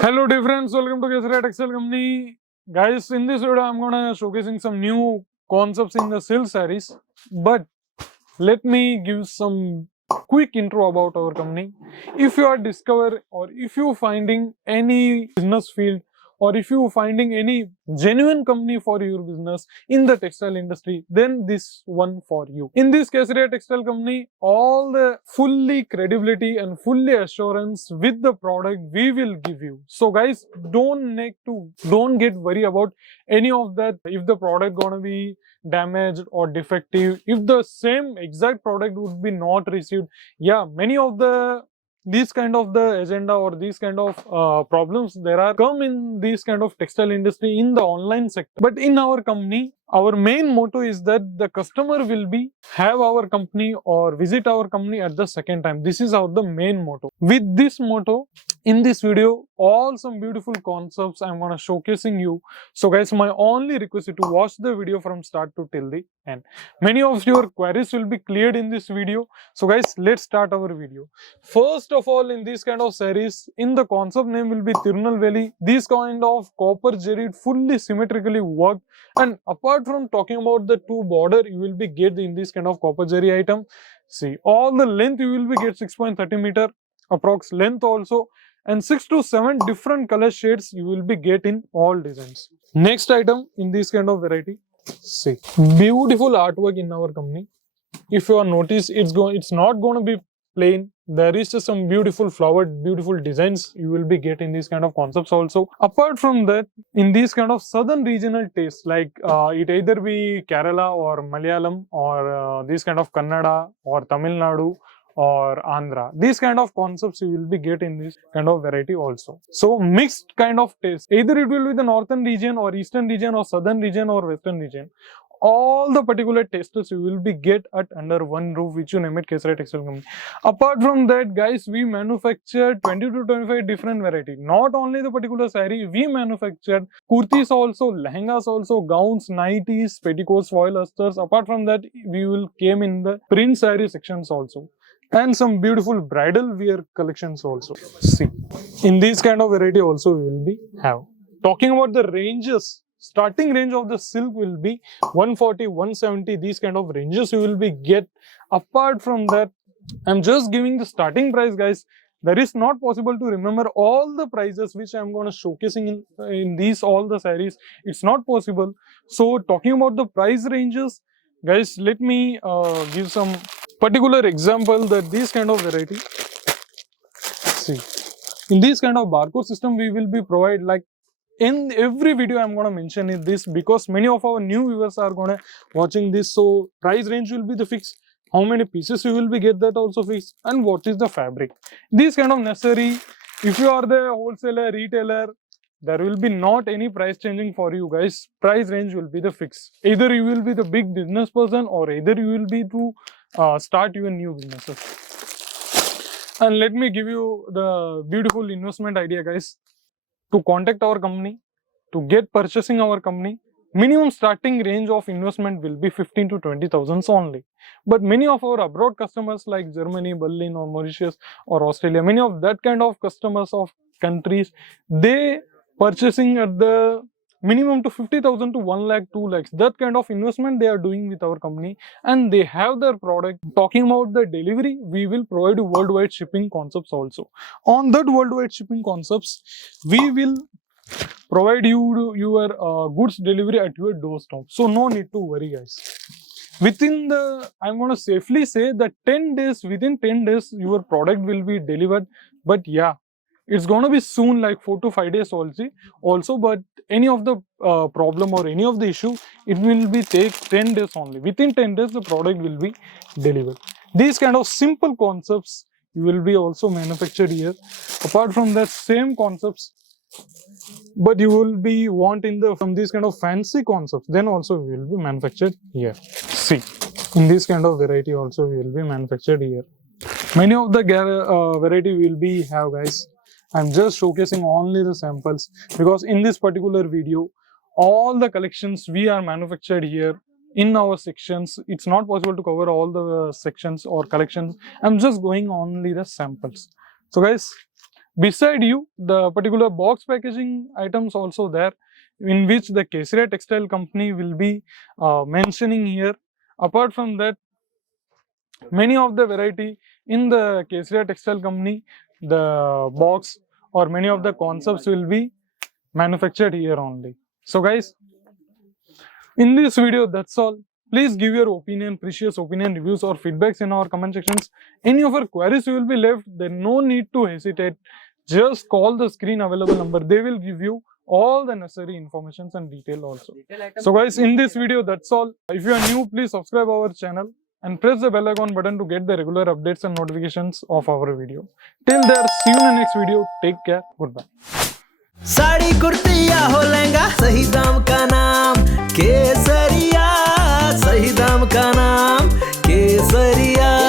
Hello dear friends, welcome to Kesaria Textile Company. Guys, in this video I'm gonna showcasing some new concepts in the silk sarees. But let me give some quick intro about our company. If you are discover or if you finding any business field or if you finding any genuine company for your business in the textile industry, then this one for you. In this Kesaria Textile Company, all the fully credibility and fully assurance with the product we will give you. So guys, don't get worry about any of that. If the product gonna be damaged or defective, if the same exact product would be not received, yeah, many of the these kind of the agenda or these kind of problems there are come in this kind of textile industry in the online sector. But in our company, our main motto is that the customer will be have our company or visit our company at the second time. This is our the main motto. With this motto, in this video, all some beautiful concepts I'm gonna showcasing you. So guys, my only request is to watch the video from start to till the end. Many of your queries will be cleared in this video. So guys, let's start our video. First of all, in this kind of sarees, in the concept name will be Tirunelveli. This kind of copper jaried, fully symmetrically worked. And apart from talking about the two border, you will be get in this kind of copper jari item. See, all the length you will be get 6.30 meter approx length also, and 6 to 7 different color shades you will be get in all designs. Next item in this kind of variety, see, beautiful artwork in our company. If you are notice, it's not going to be plain. There is just some beautiful flowered, beautiful designs you will be get in these kind of concepts also. Apart from that, in these kind of southern regional tastes, like it either be Kerala or Malayalam or this kind of Kannada or Tamil Nadu or Andhra. These kind of concepts you will be get in this kind of variety also. So mixed kind of taste. Either it will be the northern region or eastern region or southern region or western region. All the particular tastes you will be get at under one roof, which you name it Kesaria Textile Company. Apart from that, guys, we manufacture 20 to 25 different variety. Not only the particular saree, we manufacture kurtis also, lehengas also, gowns, nighties, petticoats, foil asters. Apart from that, we will came in the print saree sections also, and some beautiful bridal wear collections also. See, in this kind of variety also we will be have. Talking about the ranges, starting range of the silk will be 140, 170, these kind of ranges you will be get. Apart from that, I'm just giving the starting price, guys. There is not possible to remember all the prices which I'm going to showcasing in these all the sarees. It's not possible. So talking about the price ranges, guys, let me give some particular example that this kind of variety. See, in this kind of barcode system, we will be provide, like in every video I'm going to mention is this, because many of our new viewers are going to watching this. So price range will be the fixed, how many pieces you will be get, that also fixed, and what is the fabric. This kind of necessary. If you are the wholesaler, retailer, there will be not any price changing for you guys. Price range will be the fixed. Either you will be the big business person or either you will be to start your new businesses. And let me give you the beautiful investment idea, guys. To contact our company, to get purchasing our company, minimum starting range of investment will be 15 to 20,000 only. But many of our abroad customers like Germany, Berlin or Mauritius or Australia, many of that kind of customers of countries, they purchasing at the minimum to 50,000 to 1 lakh, 2 lakhs. That kind of investment they are doing with our company, and they have their product. Talking about the delivery, we will provide worldwide shipping concepts also. On that worldwide shipping concepts, we will provide you your goods delivery at your doorstep. So no need to worry, guys. Within the, I'm going to safely say that 10 days, within 10 days, your product will be delivered. But yeah, it's going to be soon, like 4 to 5 days also. But any of the problem or any of the issue, it will be take 10 days only. Within 10 days, the product will be delivered. These kind of simple concepts you will be also manufactured here. Apart from that, same concepts, but you will be want in the from these kind of fancy concepts, then also will be manufactured here. See, in this kind of variety also will be manufactured here. Many of the variety will be have, guys. I'm just showcasing only the samples, because in this particular video, all the collections we are manufactured here in our sections. It's not possible to cover all the sections or collections. I'm just going only the samples. So guys, beside you the particular box packaging items also there, in which the Kesaria Textile Company will be mentioning here. Apart from that, many of the variety in the Kesaria Textile Company, the box or many of the concepts will be manufactured here only. So guys, in this video, that's all. Please give your opinion, precious opinion, reviews or feedbacks in our comment sections. Any of your queries will be left, then no need to hesitate. Just call the screen available number. They will give you all the necessary informations and detail also. So guys, in this video, that's all. If you are new, please subscribe our channel and press the bell icon button to get the regular updates and notifications of our video. Till there, see you in the next video. Take care. Goodbye. Sari kurti या हो लहंगा, सही दाम का नाम केसरिया, सही दाम का नाम केसरिया।